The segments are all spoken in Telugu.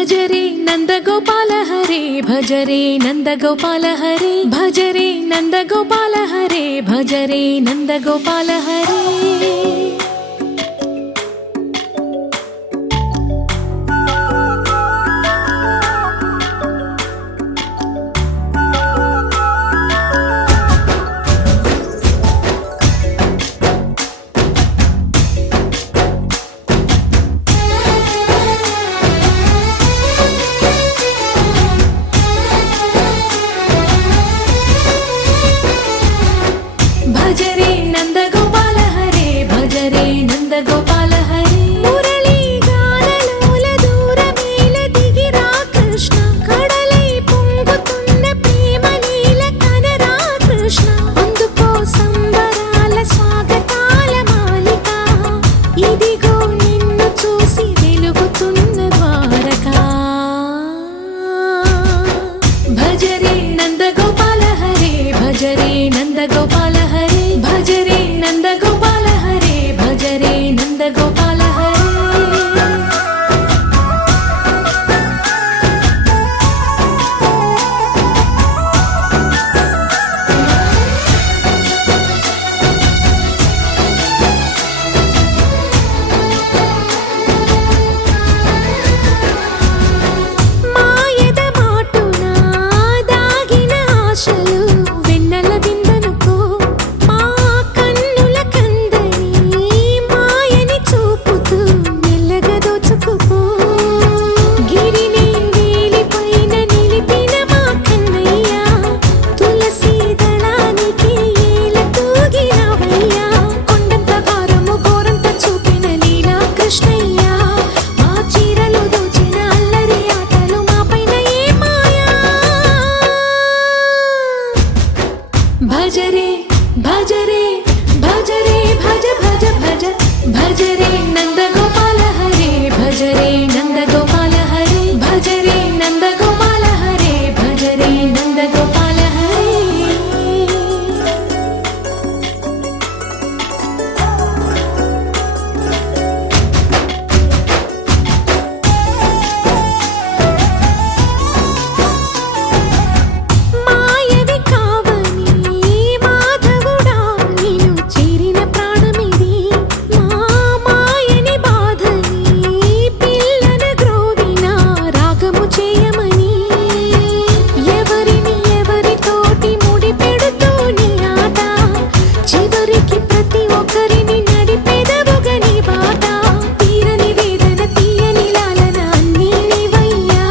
భజరే నందగోపాల హరే భజరే నందగోపాల హరే భజరే నందగోపాల హరే భజరే నందగోపాల హరే భజరే నందగోపాల హరే భజరే నందగోపాల హరే మురళీ గానలోల దూరమేల దిగిరా కృష్ణ కడలై పొంగుతున్న ప్రేమ నీల కనరా కృష్ణ అందుకో సంబరాల స్వాగతాల మాలిక ఇదిగో నిన్ను చూసి వెలుగుతున్న ద్వారకా భజరే నందగోపాల హరే భజరే నందగోపాల హరే భజరే నందగోపాల హరే భజరే నందగోపాల హరే మాయద మాటున దాగిన ఆశలు వెన్నెల విందనుకో మా కన్నుల కందని మాయని చూపుతూ మెల్లగా దోచుకుపో గిరిని వేలిపైన నిలిపిన మా కన్నయ్య తులసి దళానికి ఏల తూగినవయ్యా కొండంత భారము గోరంత చూపిన లీలా కృష్ణయ్య మా చీరలు దోచిన అల్లరి ఆటలు మాపైన ఏ మాయా భజరే భజరే భజరే భజ భజ భజ భజరే నందగోపాల హరే భజరే నందగోపాల హరే భజరే నందగోపాల హరే భజరే నందగోపాల హరే మాయవి కావని మాధవుడా నిన్ను చేరిన ప్రాణమిది మా మాయని బాధని పిల్లన గ్రోవిన రాగము చేయమని ఎవరిని ఎవరితోటి ముడి పెడుతూ నీ ఆట చివరికి ప్రతి ఒక్కరిని నడిపెదవుగా నీ బాట తీరని వేదన తీయని లాలన అన్నీ నీవయ్యా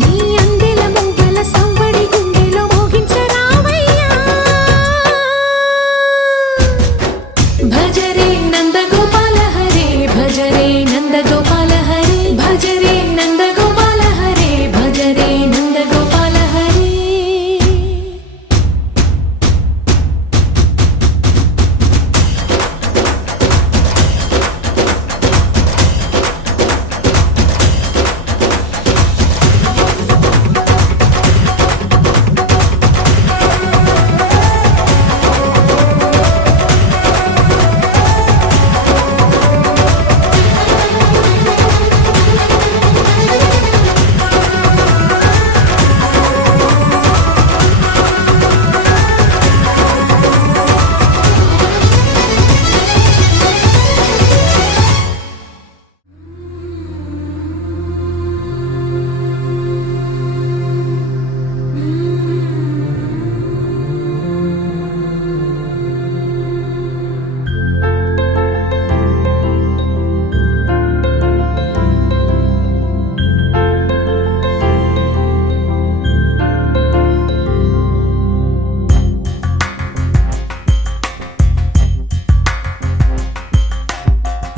నీ అందెల మువ్వల సంవడి గుండెలో మోగించరావయ్యా భజరే నందగోపాల హరే భజరే నందగోపాల హరే భజరే నందగోపాల హరే భజరే నందగోపాల హరే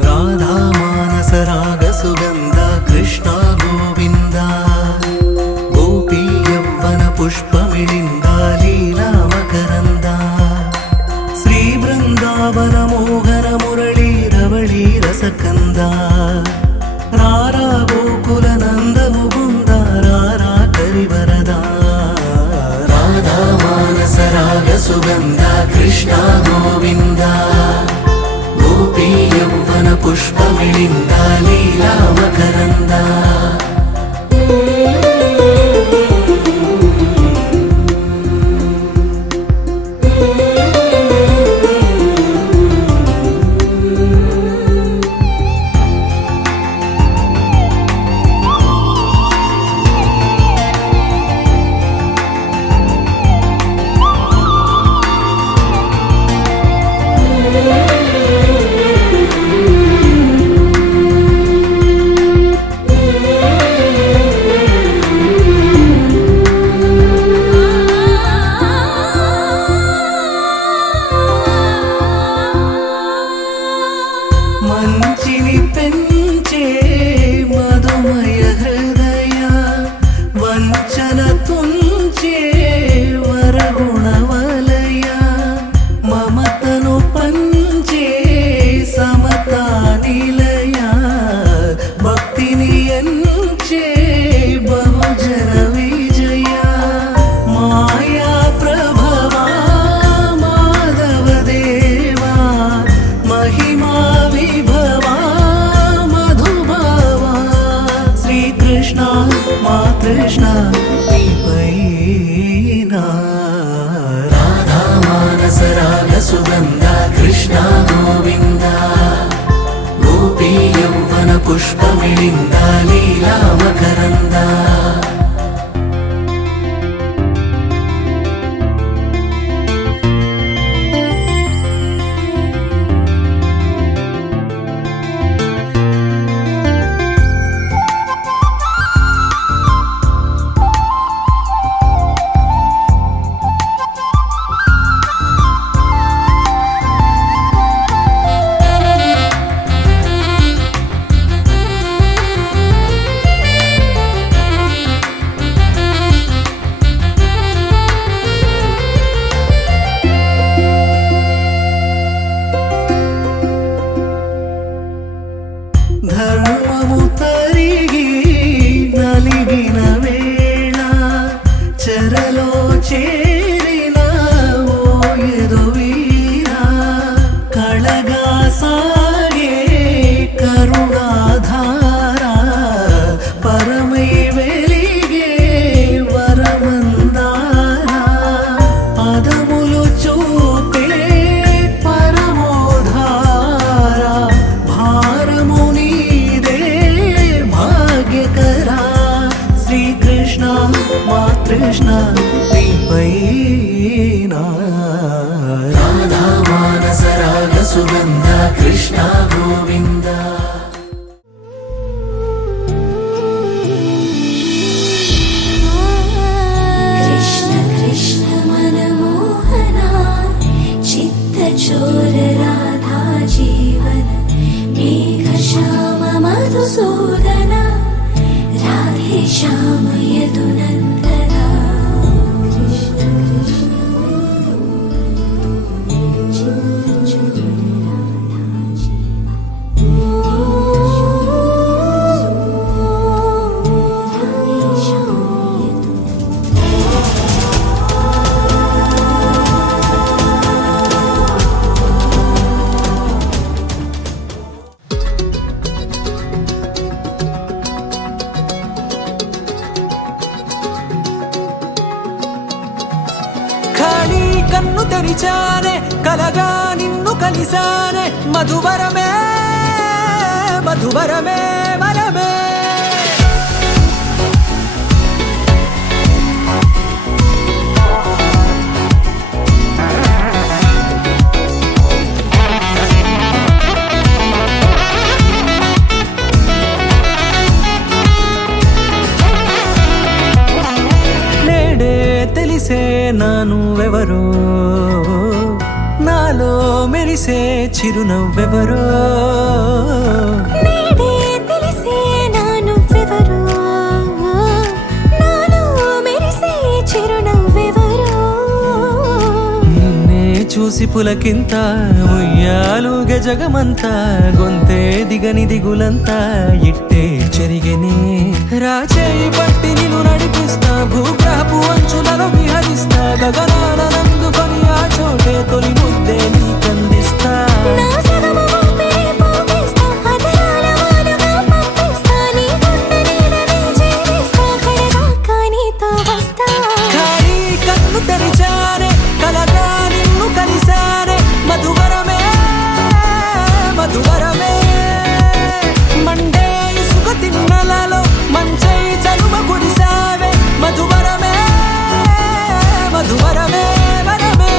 राधा मानस राग सुगंध कृष्ण गोविंद गोपी यौवन पुष्पमिलिंद लीला मकरंद श्री वृंदावन मोहन मुरली रवळी रसकंद रारा गोकुल नंद मुकुंद रारा करिवरदा राधा मानस राग सुगंध कृष्ण गोविंद गोपी यौवन पुष्पमिलिंद लीला मकरंद మానసరాగ సుగంధ కృష్ణ గోవింద గోపీ యౌవన పుష్పమిళింద లీలా మకరంద ధర్మము తరిగి నలిగిన వేళ చెరలో చేరిన ఓయదు వీరా కళగా సాగే కరుణాధార పరమై వెలిగే వరమందార పదములు చూపే పరమోధార భారము నీదే భాగ్యకరా శ్రీకృష్ణ మా కృష్ణ నీపై రాధా మానస రాగ సుగంధ కృష్ణ గోవింద कृष्ण कृष्ण मनमोहना चित्तचोर राधा जीवन मेघश्याम मधुसूदन राधे श्याम यदुनन्दना चित्तचोर राधा राधे श्याम यदुनन्दना ఖాళీ కన్ను తెరిచానే కలగా నిన్ను కలిసానే మధువరమే మధువరమే వరమే నేడే తెలిసే నానువెవరో నాలో మెరిసే చిరునవ్వెవరో నేడే తెలిసే నానువ్వెవరో నాలో మెరిసే చిరునవ్వెవరో నిన్నే చూసి పులకింత ఉయ్యాలుగ జగమంతా గొంతే దిగని దిగులంతా ఇట్టే చెరిగెనే రాచేయి పట్టి నిన్ను నడిపిస్తా భూగ్రహపు అంచులలో విహరిస్తా గగనానందుకొని ఆ చోటే తొలి ముద్దే నీకందిస్తా నా సగము ఊపిరి పోగిస్తా అధరాల వానగా పంపిస్తా నీ గుండె నీడనే జీవిస్తా కడదాకా నీతో వస్తా ఖాళీ కన్ను తెరిచానే కలగా నిన్ను కలిసానే మధువరమే మధువరమే మండే ఇసుక తిన్నలలో మంచై చలువ కురిసావే మధువరమే మధువరమే వరమే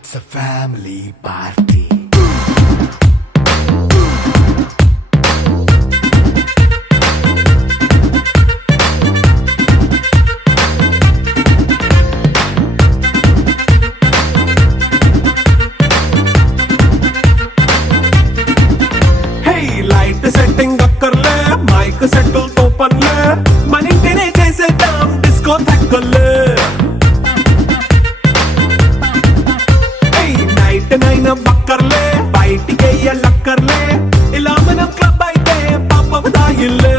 It's a family party. Hey, light setting అక్కర్లే మైక్ సెట్టుల్ తో పనులే మన ఇంటినే చేసేద్దాం డిస్కో తక్కర్లే నైట్ నైన్ బక్కర్లే బయటికి వెళ్ళక్కర్లే ఇలా మనం క్లబ్ అయితే పాపం దాయిల్లే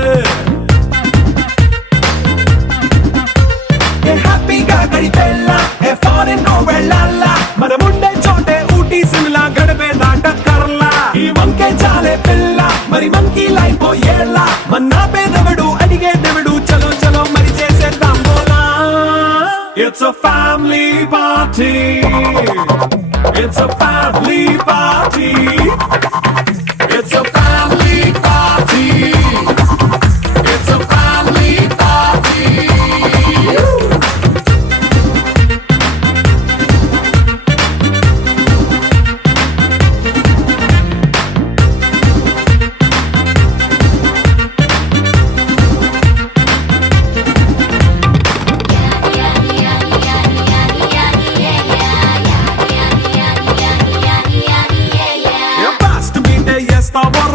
హ్యాపీగా గడిపెళ్ళా ఏ ఫారెన్ నో వెళ్ళాలా మనం ఉండే చోటే ఊటీ సిమ్లా గడిపే దాటక్కర్లా ఈ వంకే చాలే పిల్ల మరి మనకి లైఫ్ ఏళ్ళ మన్నా పేదవడు అడిగేదెవడు చలో చలో మరి చేసేద్దాం బోలా it's a family party. It's a family party. It's a family party. It's a family party.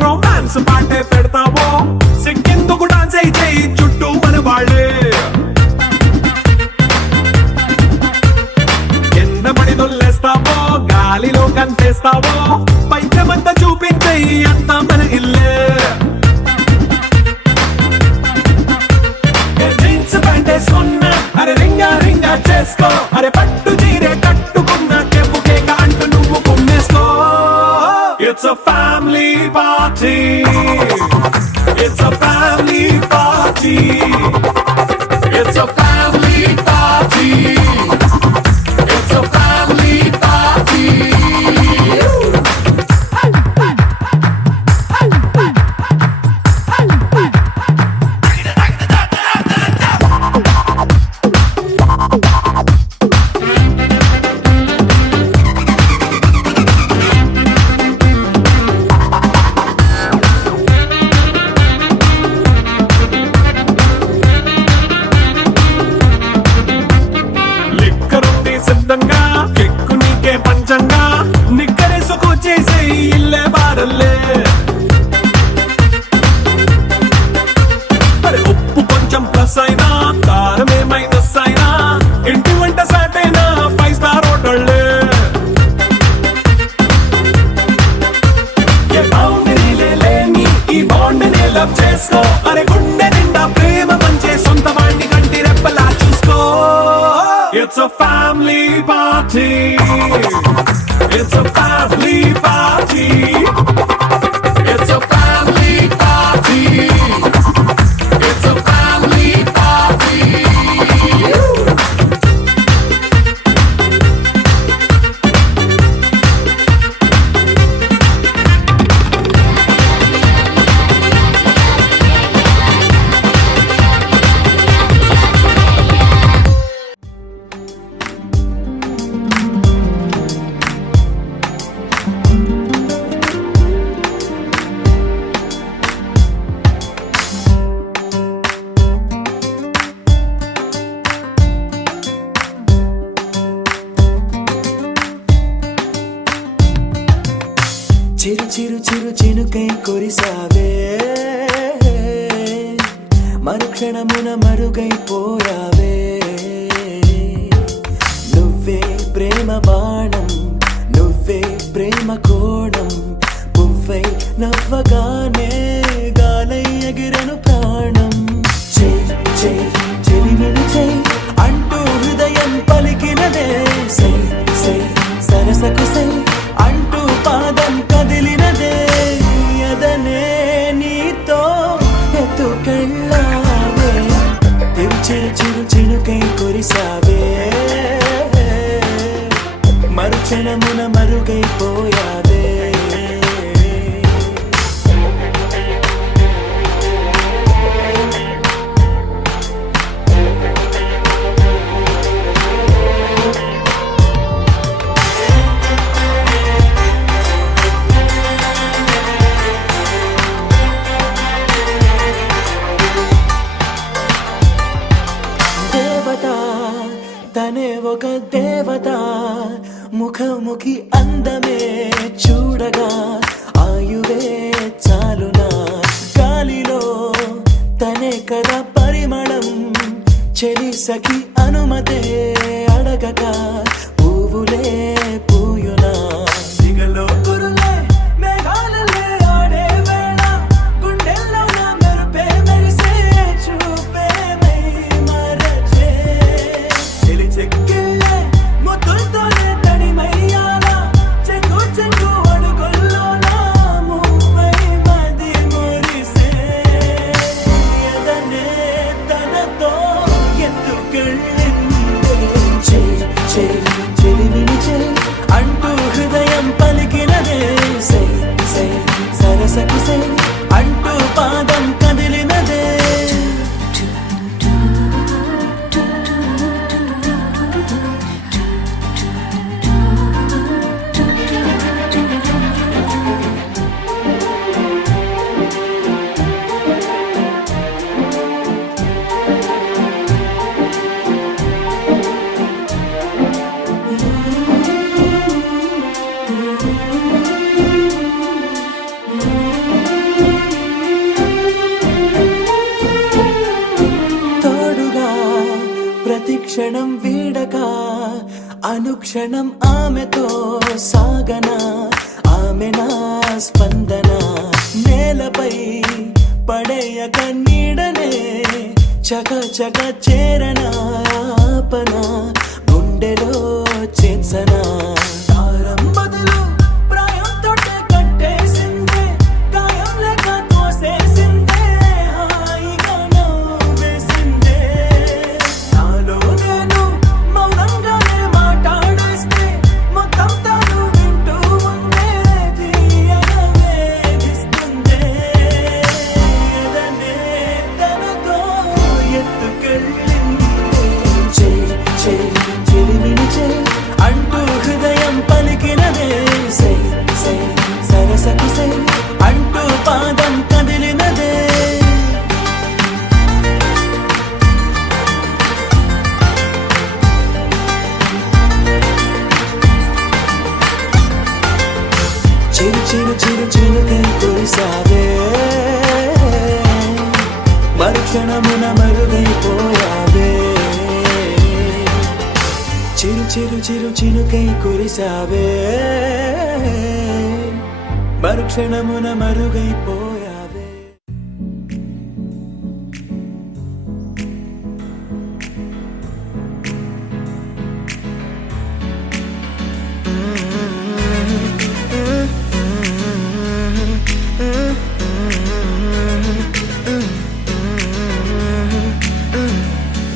Romance పాటే పెడతావో సిక్కిందుకు డాన్స్ అయితే చుట్టూ మన వాళ్ళే కింద పడి దొల్లేస్తావో గాలిలో కంటేస్తావో పైత్రమంతా చూపించే అంతా మన ఇల్లే జీన్స్ ప్యాంటేసుకున్నా అరే రింగా రింగా చేసుకో అరే పట్టు చీరే కట్టుకున్న కెప్పు కేక అంటూ నువ్వు కుమ్మేసుకో. It's a family party. It's a family party. It's a family party. It's a family party. సిద్ధంగా కెక్కు నీకే పంచంగా నిక్కరేసుకు చేసే ఇల్లే బారల్లే అరే ఉప్పు కొంచెం ప్లస్ అయినా కారమే మైనస్ అయినా ఇంటి వంట సాటైనా 5 స్టార్ హోటళ్ళే ఏ బౌండరీలే లేని ఈ బాండ్ ని లవ్ చేసుకో అరే గుండె నిండా ప్రేమ పంచే సొంత వాడిని కంటి రెప్పలా చూసుకో. It's a family party. It's a family party. It's a family party. It's a family party. చిరు చిరు చిరు చినుకై కురిసావే మరుక్షణమున మరుగైపోయావే నువ్వే ప్రేమ బాణం నువ్వే ప్రేమ కోణం పువ్వై నవ్వగానే గాలై ఎగిరెను ప్రాణం చెయ్ చెయ్ చెలిమిని చెయ్ అంటూ హృదయం పలికినదే సై సై సరసకు సై అంటూ పాదం కదిలినదే అదనే నీతో ఎత్తుకెళ్ళావే చిరు చిరు చినుకై కురిసావే మరుక్షణమున మరుగైపోయావే. దేవత ముఖముఖి అందమే చూడగా ఆయువే చాలునా గాలిలో తనే కదా పరిమళం చెలి సఖి అనుమతే అడగక పువ్వులే పూయునా దిగలో కురులే మేఘాలలే ఆడే వేళ గుండెల్లో నా మెరుపే మెరిసే చూపే మై మరచే చెలి చెక్కిళ్ళే ముద్దులతోనే తడిమయ్యాల చెంగు చెంగు అడుగుల్లో నా మువ్వై మది మురిసే ఎదనే తనతో అంటూ హృదయం పలికినదే సై సై సరసకు సై అంటూ పాదం కదిలినదే ప్రతిక్షణం వీడక అనుక్షణం ఆమెతో సాగన ఆమె నా స్పందన నేలపై పడేయక నీడనే చక చక చేరన ఆపన గుండెలో చేర్చన తారం బదులు ప్రాయం తోటే కట్టేసిందే గాయం లేక తోసేసిందే హాయిగా నవ్వేసిందే నాలో నేను మౌనంగానే మాట్లాడేస్తే మొత్తం తాను వింటూ ఉండే తీయగా వేధిస్తుందే ఎదనే తనతో ఎత్తుకెళ్ళిందే చెలిమిని అంటూ హృదయం పలికినదే సై సై సరసకు సై అంటూ పాదం కదిలినదే చిరు చిరు చిరు చిరుకై కురిసావే మరుక్షణమున మరుగైపోయావే చిరు చిరు చిరు చినుకై కురిసావే మరుక్షణమున మరుగైపోయావే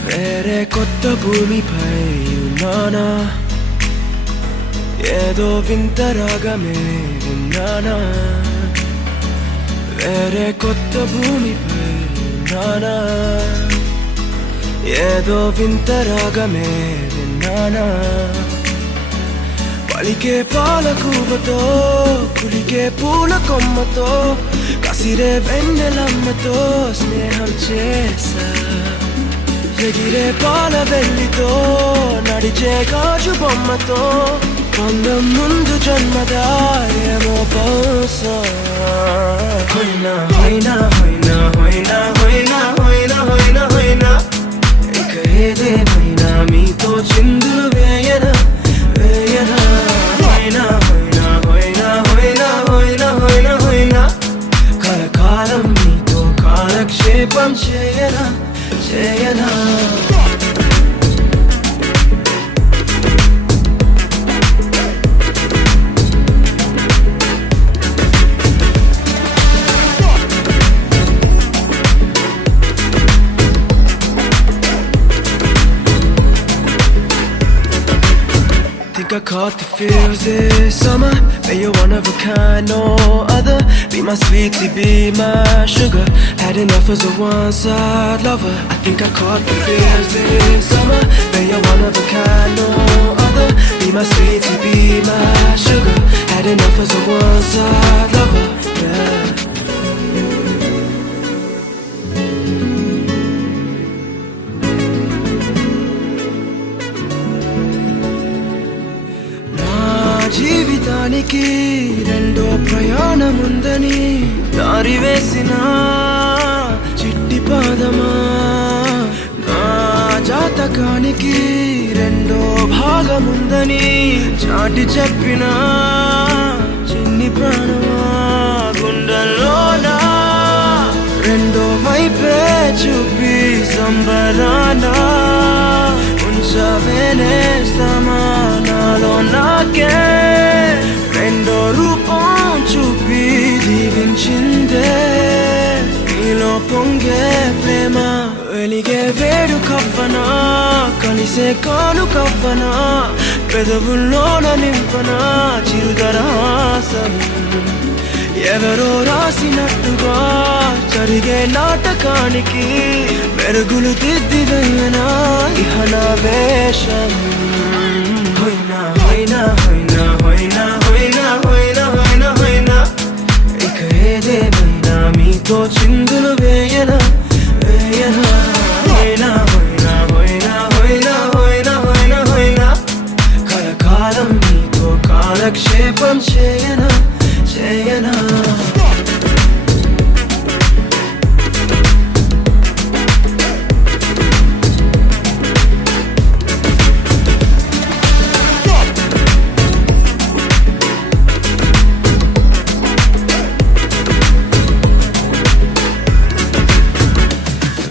వేరే కొత్త భూమిపై ఉన్నానా ఏదో వింత రాగమే విన్నానా వేరే కొత్త భూమిపై ఉన్నానా ఏదో వింత రాగమే విన్నానా పలికే పాలకూవతో కులికే పూల కొమ్మతో కసిరే వెన్నెలమ్మతో స్నేహం చేసా ఎగిరే పాల వెల్లితో నడిచే గాజు బొమ్మతో అందం ముందు జన్మదా ఏమో బహుశా హోయినా హోయినా హోయినా హోయినా హోయినా హోయినా హోయినా హోయినా ఇక ఏదేమైనా మీతో చిందులు వేయనా వేయనా హోయినా హోయినా హోయినా హోయినా హోయినా హోయినా హోయినా కలకాలం మీతో కాలక్షేపం చేయనా చేయనా Think I caught the feels this summer. Bet you're one of a kind, no other. Be my sweetie, be my sugar. Had enough as a one-side lover. I think I caught the feels this summer. Bet you're one of a kind, no other. Be my sweetie, be my sugar. Had enough as a one-side lover. Yeah. జీవితానికి రెండో ప్రయాణముందని దారి వేసిన చిట్టి పాదమా, నా జాతకానికి రెండో భాగముందని చాటి చెప్పిన చిన్ని ప్రాణమా, గుండెల్లోనా రెండో వైపే చూపి సంబరానా ఉంచవేనేస్తామా, నాలో నాకే రెండో రూపం చూపి దీవించిందే నీలో పొంగే ప్రేమ. వెలిగే వేడు కవ్వనా, కలిసే కాను కవ్వనా, పెదవుల్లోన నింపనా చిరుదరాసం. ఎవరో రాసినట్టుగా జరిగే నాటకానికి మెరుగులు దిద్దిదైనా ఇహ నా వేషం. హొయినా హొయినా హొయినా హొయినా హొయినా హొయినా హొయినా హొయినా, ఇక ఏదేమైనా మీతో చిందులు వేయనా వేయనా. హొయినా హొయినా హొయినా హొయినా హొయినా హొయినా హొయినా, కలకాలం మీతో కాలక్షేపం చేయనా చేయనా.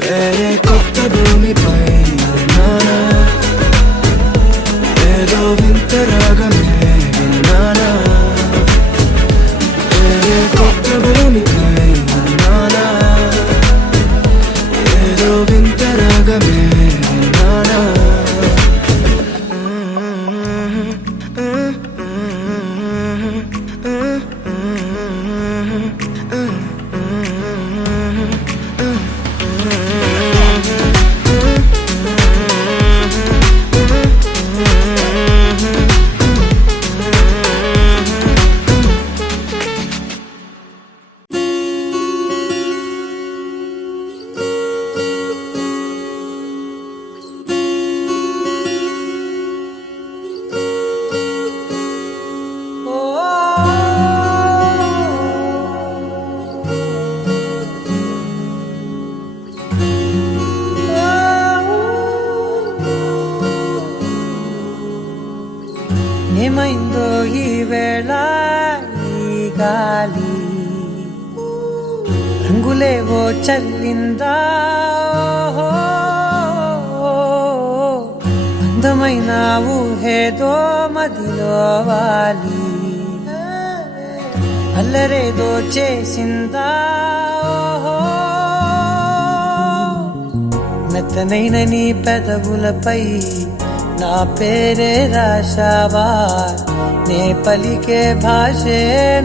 వేరే కొత్త భూమిపై నానా ఏదో వింత రాగమే విన్నానా, వేరే కొత్త భూమిపై నానా ఏదో వింత రాగమే విన్నానా. ఏమైందో ఈ వేళ ఈ గాలి, రంగులేవో చల్లిందా, అందమైన ఊహేదో మదిలో వాలి, అల్లరేదో చేసిందా, మెత్తనైన నీ పెదవులపై నా పేరే రాశావా, నే పలికే భాషే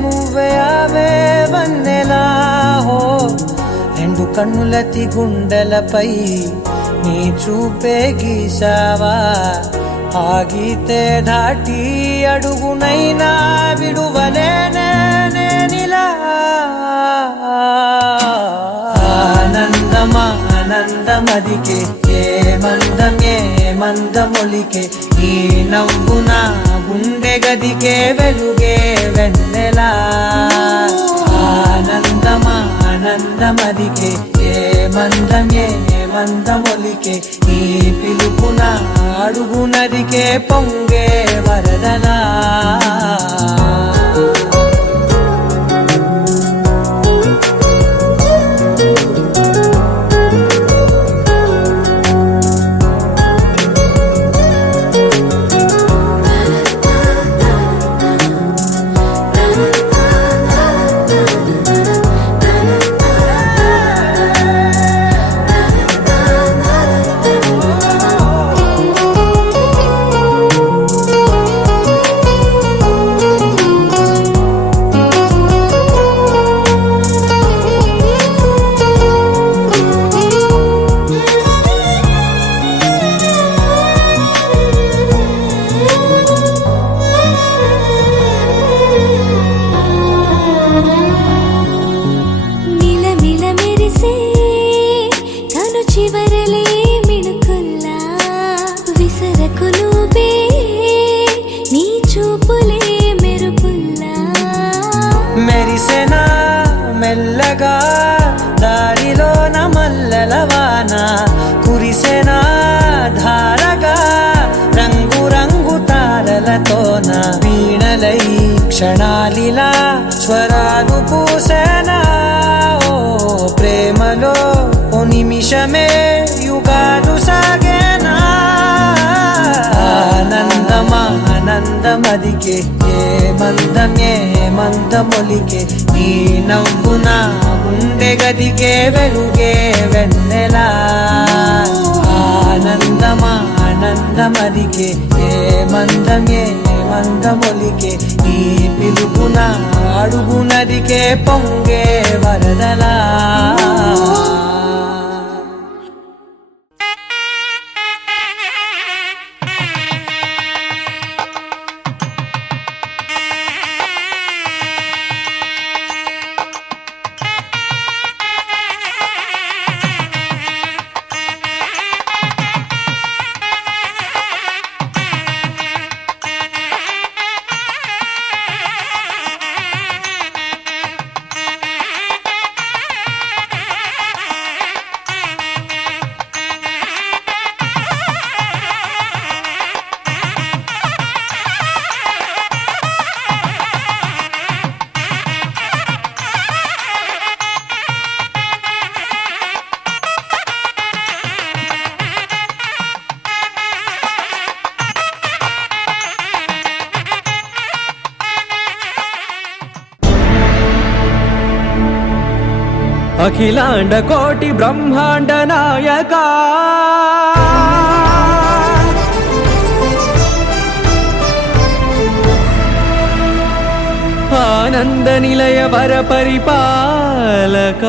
నువ్వే అవే వన్నెలా. హో రెండు కన్నులతి గుండెలపై నీ చూపే గీశావా, ఆగితే దాటి అడుగునైనా విడువలేనే నేనిలా. ఆనందమా ఆనందమదికే ఏ మందం ఏ మందమొలికే, ఈ నవ్వు నా గుండె గదికే వెలుగే వెన్నెలా. ఆనందమా ఆనందమదికే ఏ మందం ఏ మందమొలికే, ఈ పిలుపున అడుగునదికే పొంగే వరదలా. గాన వీణలై క్షణాలిలా స్వరాలు పూసనా ఓ ప్రేమలో ఓ నిమిషమే యుగాలు సాగేనా ఆనందమదికే ఏ మందమొలికే నీ నవ్వున గుండె గదికే వెలుగే వెన్నెలా ఆనందమదికే ఏ మందమొలికే నీ పిలుపున అడుగునదికే పొంగే వరదలా అఖిలాండ కోటి బ్రహ్మాండ నాయక ఆనంద నిలయ వర పరిపాలక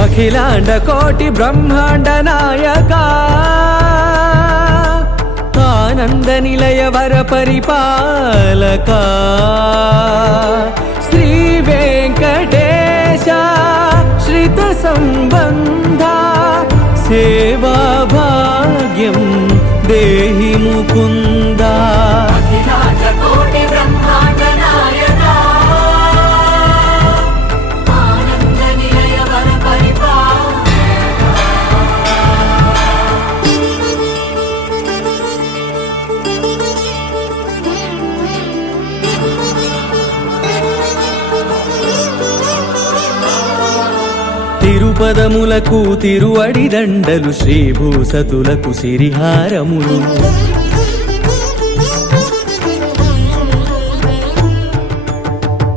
అఖిలాండ కోటి బ్రహ్మాండ నాయక ఆనంద నిలయ వర పరిపాలక శ్రీ వెంకటేశ శ్రిత సంబంధ సేవా భాగ్యం దేహి ముకుంద అఖిలాండ కోటి బ్రహ్మాండ నాయక ఆనంద నిలయ వర తిరుపదములకు తిరువడి దండలు శ్రీభూసతులకు సిరిహారములు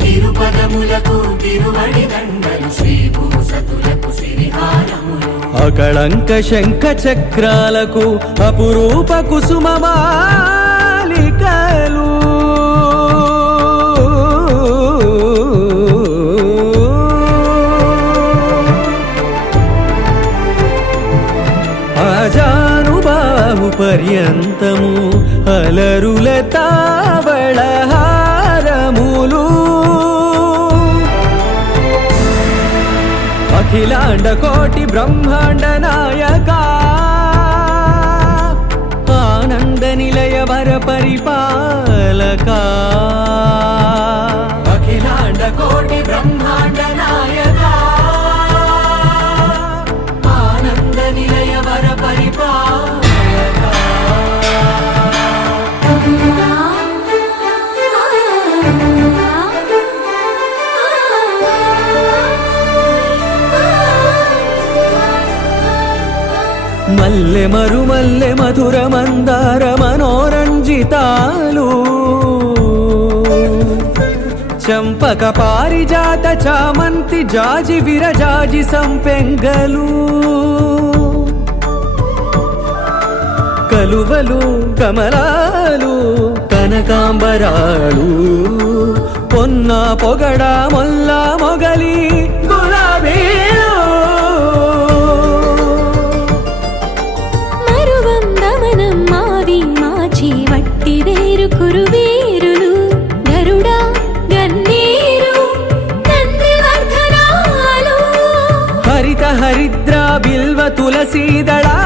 తిరుపదములకు తిరువడి దండలు శ్రీభూసతులకు సిరిహారములు అకళంక శంఖ చక్రాలకు అపురూప కుసుమమాలికలు అజానుబాహు పర్యంతము అలరుల తావళహారములు అఖిలాండ కోటి బ్రహ్మాండ నాయక ఆనంద నిలయ వర పరిపాలక అఖిలాండ కోటి బ్రహ్మాండ నాయక ఆనంద నిలయ వర పరిపాలక మల్లె మరుమల్లె మధుర మందార మనోరంజితాలు చంపక పారిజాత చామంతి జాజి విరజాజి సంపెంగలు కలువలు కమలాలు కనకాంబరాలు పొన్న పొగడ మొల్ల మొగలి గులాబీలు తులసీదళాలు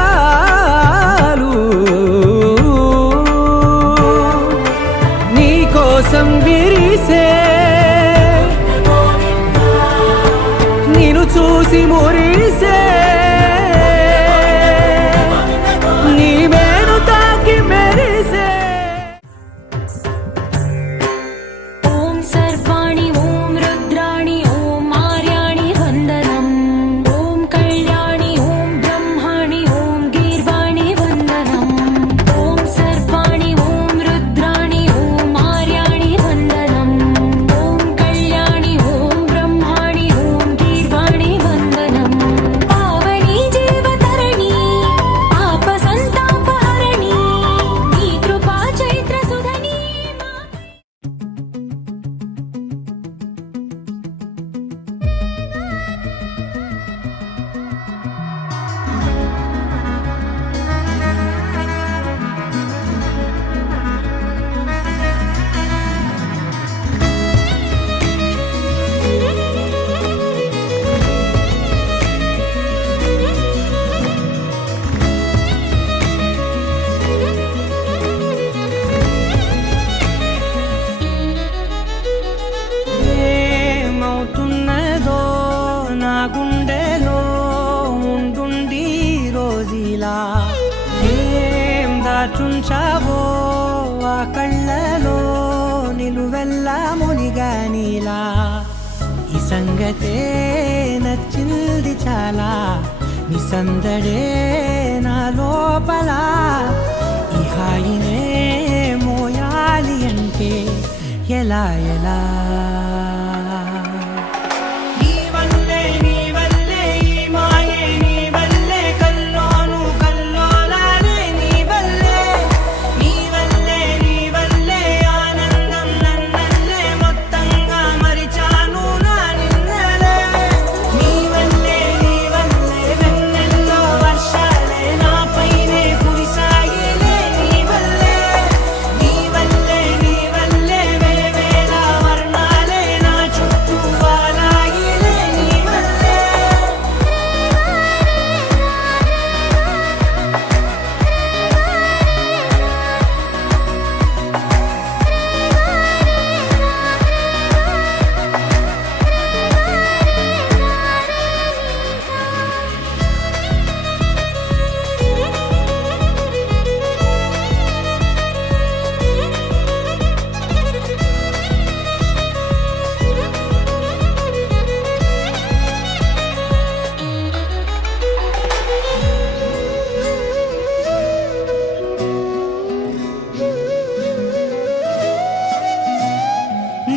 నీ కోసం విరిసే నిన్ను చూసి మురిసే నీ మేను తాకి మెరిసే ఓం సర్వాణి ఓం రుద్రాణి ఓం ఆర్యాణి వందనం ఓం కళ్యాణి ఓం బ్రహ్మాణి ఓం గీర్వాణి వందనం ఓం సర్వాణి ఓం రుద్రాణి ఓం ఆర్యాణి వందనం ఓం కళ్యాణి ఓం బ్రహ్మాణి ఓం గీర్వాణి వందనం పావని జీవతరణి పాప సంతాపహరణి నీ కృపా చైత్ర సుధని ఏమవుతున్నదో నా గుండెలో ఉండుండి రోజీలా ఏం దాచుంచావో ఆ కళ్ళలో నిలువెల్లా మునిగానిలా ఈ సంగతే నచ్చింది చాలా నీ సందడే నా లోపల ఈ హాయినే మోయాలి అంటే ఎలా ఎలా నీ వల్లే ఈ మాయే నీ వల్లే కల్లోను కల్లోలానే నీ వల్లే ఆనందం నన్నల్లే మొత్తంగా మరిచాను నా నిన్నలే నీ వల్లే వెన్నెల్లో వర్షాలే నాపైనే కురిసాయిలే నీ వల్లే వేవేల వర్ణాలే నా చుట్టూ వాలాయిలే నీ వల్లే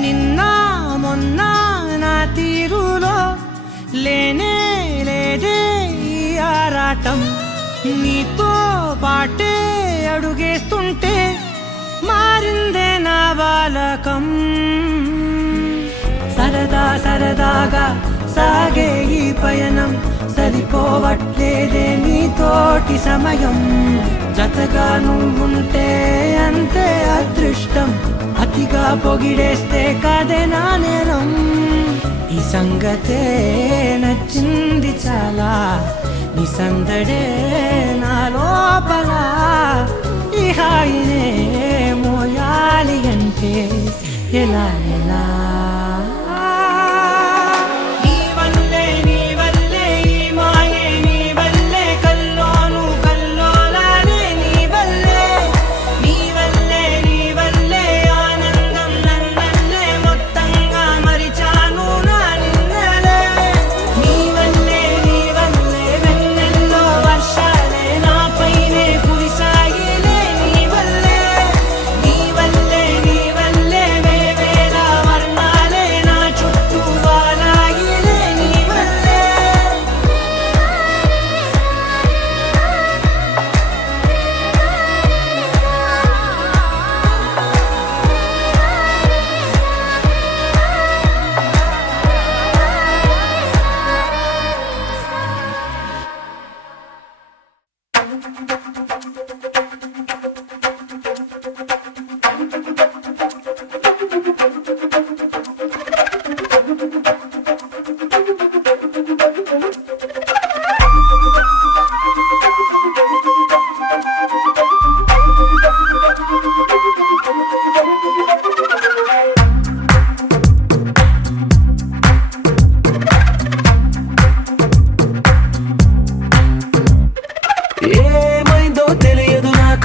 నిన్న మొన్న నా తీరులో లేనే లేదే ఈ ఆరాటం నీతో పాటే అడుగేస్తుంటే మారిందే నా బాలకం సరదాగా సాగే ఈ పయనం సరిపోవట్లేదే నీతోటి సమయం జతగా నువ్వుంటే అంతే అదృష్టం అతిగా పొగిడేస్తే కదే నా నేరం ఈ సంగతే నచ్చింది చాలా నీ సందడే నా లోపల ఈ హాయినే మోయాలి అంటే ఎలా ఎలా నీ వల్లే ఈ మాయే నీ వల్లే కల్లోను కల్లోలానే నీ వల్లే ఆనందం నన్నల్లే మొత్తంగా మరిచాను నా నిన్నలే నీ వల్లే వెన్నెల్లో వర్షాలే నాపైనే కురిసాయిలే నీ వల్లే వేవేల వర్ణాలే నా చుట్టూ వాలాయిలే నీ వల్లే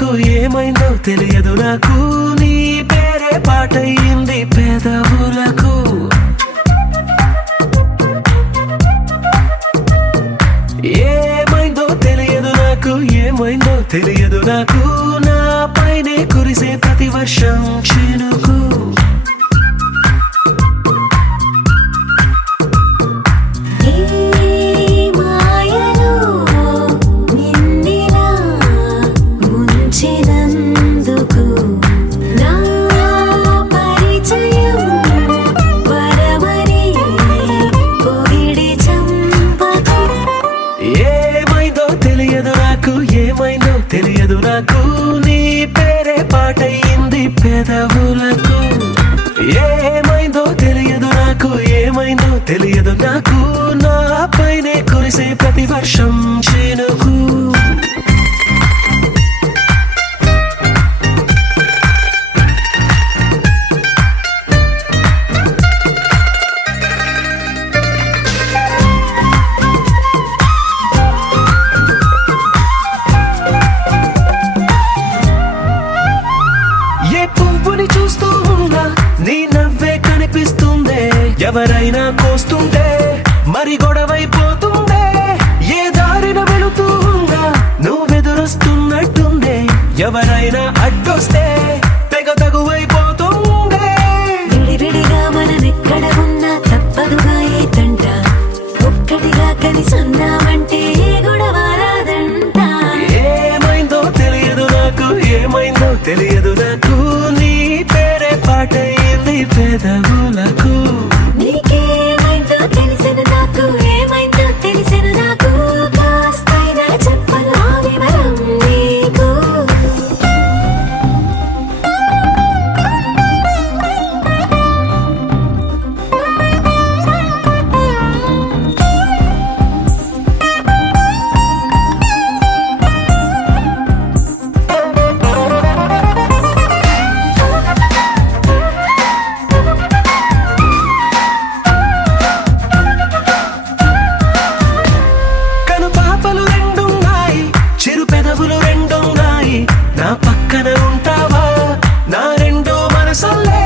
నాకు ఏమైందో తెలియదు నాకు నీ పేరే పాటయింది పెదవులకు ఏమైందో తెలియదు నాకు ఏమైందో తెలియదు నాకు నా పైనే కురిసే ప్రతి వర్షం చినుకు ఈ మాయలో నిన్నిలా ముంచినందుకు నా పరిచయం వరమని పొగిడి చంపకు ఏమైందో తెలియదు నాకు ఏమైందో తెలియదు నాకు నీ పేరే పాటయింది పెదవులకు ఏమైందో తెలియదు నాకు ఏమైందో తెలియదు నాకు నా పైనే కురిసే ప్రతి వర్షం చినుకు ఏ పువ్వుని చూస్తూ ఉన్నా నీ నవ్వే కనిపిస్తుందే ఎవరైనా కోస్తుంటే మరి గొడవైపోతుందే ఏ దారిన వెళుతూ ఉన్నా నువ్వెదురొస్తున్నట్టుందే ఎవరైనా అడ్డొస్తే తెగ తగువైపోతుందే విడివిడిగా మనమెక్కడ ఉన్నా తప్పదుగా ఏ తంట ఒక్కటిగా కలిసున్నామంటే ఏ గొడవ రాదంట ఏమైందో తెలియదు నాకు ఏమైందో తెలియదు నాకు నీ పేరే పాటయింది పెదవులకు నీకేమైందో తెలిసిన నాకు ఏమైందో తెలిసిన నాకు కాస్తైనా చెప్పను ఆ వివరం నీకు కను పాపలు రెండున్నాయి చిరు పెదవులు రెండున్నాయి నా పక్కన ఉంటావా నా రెండో మనసల్లే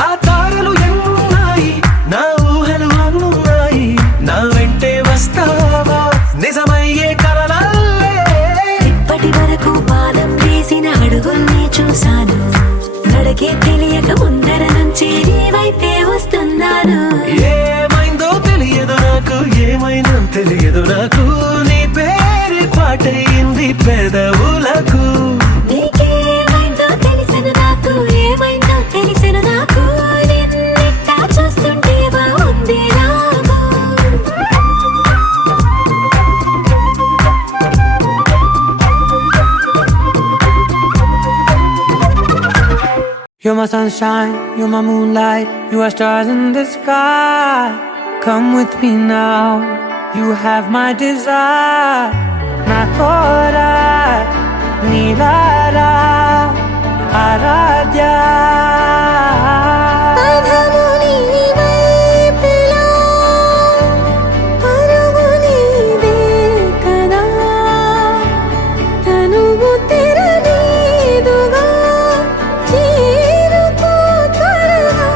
ఆ తారలు ఎన్నున్నాయి నా ఊహలు అన్నున్నాయి నా వెంటే వస్తావా నిజమయ్యే కలలల్లే ఇప్పటి వరకు పాదం వేసిన అడుగుల్ని చూశాను నడకే తెలియక ముందర నుంచి నీ వైపే వస్తున్నాను ఏమైందో తెలియదు నాకు ఏమైందో తెలియదు నాకు నీ పేరు పాటయింది పెదవులకు నీకేమైందో తెలిసిన నాకు ఏమైందో తెలిసిన నాకు నిన్నిట్టా చూస్తుంటే బాగుంది నాకు You're my sunshine, you're my moonlight, you are stars in the sky. Come with me now, you have my desire. Na tora, nilara, aradya. పదము నీవైపులా, పరుగు నీదే కదా, తనువు తెరనీదుగా, చేరుకో త్వరగా.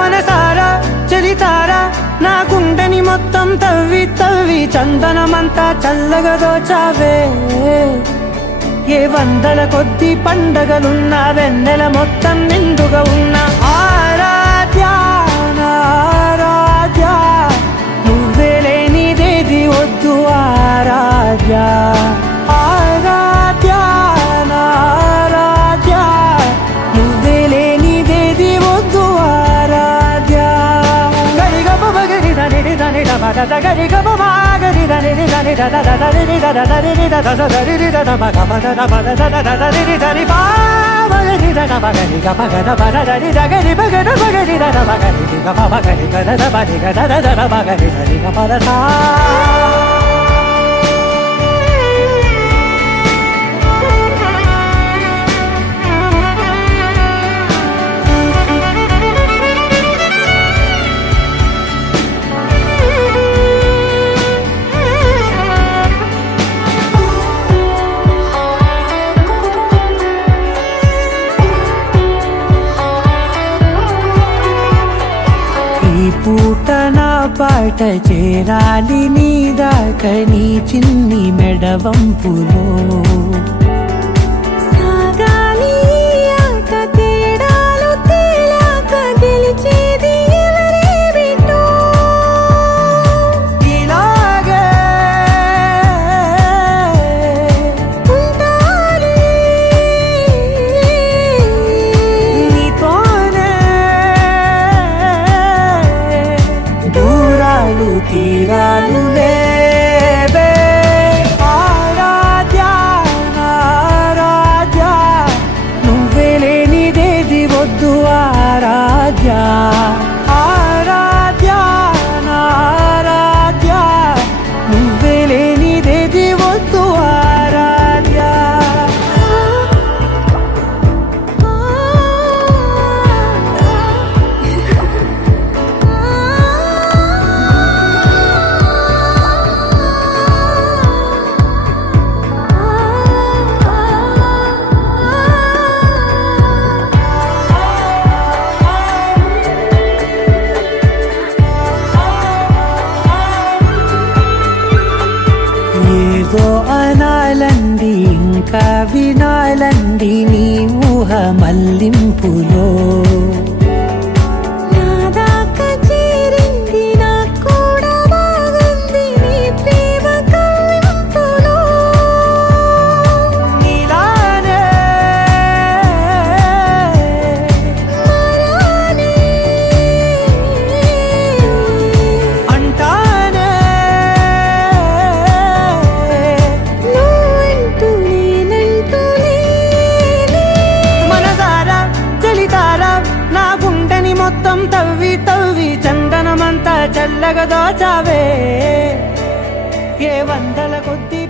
మనసారా చలితారా నా గుండెని మొత్తం తవ్వి తవ్వి చందనమంతా చల్లగా దోచావే ఏ వందల కొద్ది పండగలున్న వెన్నెల మొత్తం నిండుగా ఉన్న ఆరాధ్య నా ఆరాధ్య నువ్వే లేనిదేది వద్దు ఆరాధ్య ఆరాధ్య నా ఆరాధ్య నువ్వే లేనిదేది వద్దు ఆరాధ్య గరిగమ మగరి దని దని దమ దద గరిగమ మగరి దని దని దద దద దని దద దని దద దరి దద మగ మగ దమ దద దద దని దని పా మగరి దద మగరి గమ గద పద దని దగరి మగర మగరి దద మగరి గమ మగరి గద దమ ని గద దద మగరి దని గమ దద బాట చేరాలి నీ దాకా నీ చిన్ని మెడవంపులో సాగాలి ఆట తేడాలు తేలాక గెలిచేది ఎవరే బిడ్డో ఇలాగే ఉంటాలి నీతోనే దూరాలు తీరాలు లేవే ఆరాధ్య ఆరాధ్య నువ్వే లేనిదేది వద్దు ఆరాధ్య ఆరాధ్య ఆరాధ్య నువ్వే లేనిదేది వద్దు ఆరాధ్య ఏదో అనాలండి ఇంకా వినాలండి నీ ఊహ మల్లింపులో నా దాకా చేరింది నాకు కూడా బాగుంది నీ ప్రేమ కవ్వింపులో నీలానే మరానే అంటానే నువ్వంటూ నేనంటూ లేనే మనసారా చలితారా నా గుండెని మొత్తం తవ్వి తవ్వి చందనమంతా చల్లగా దోచావే ఏ వందల కొద్ది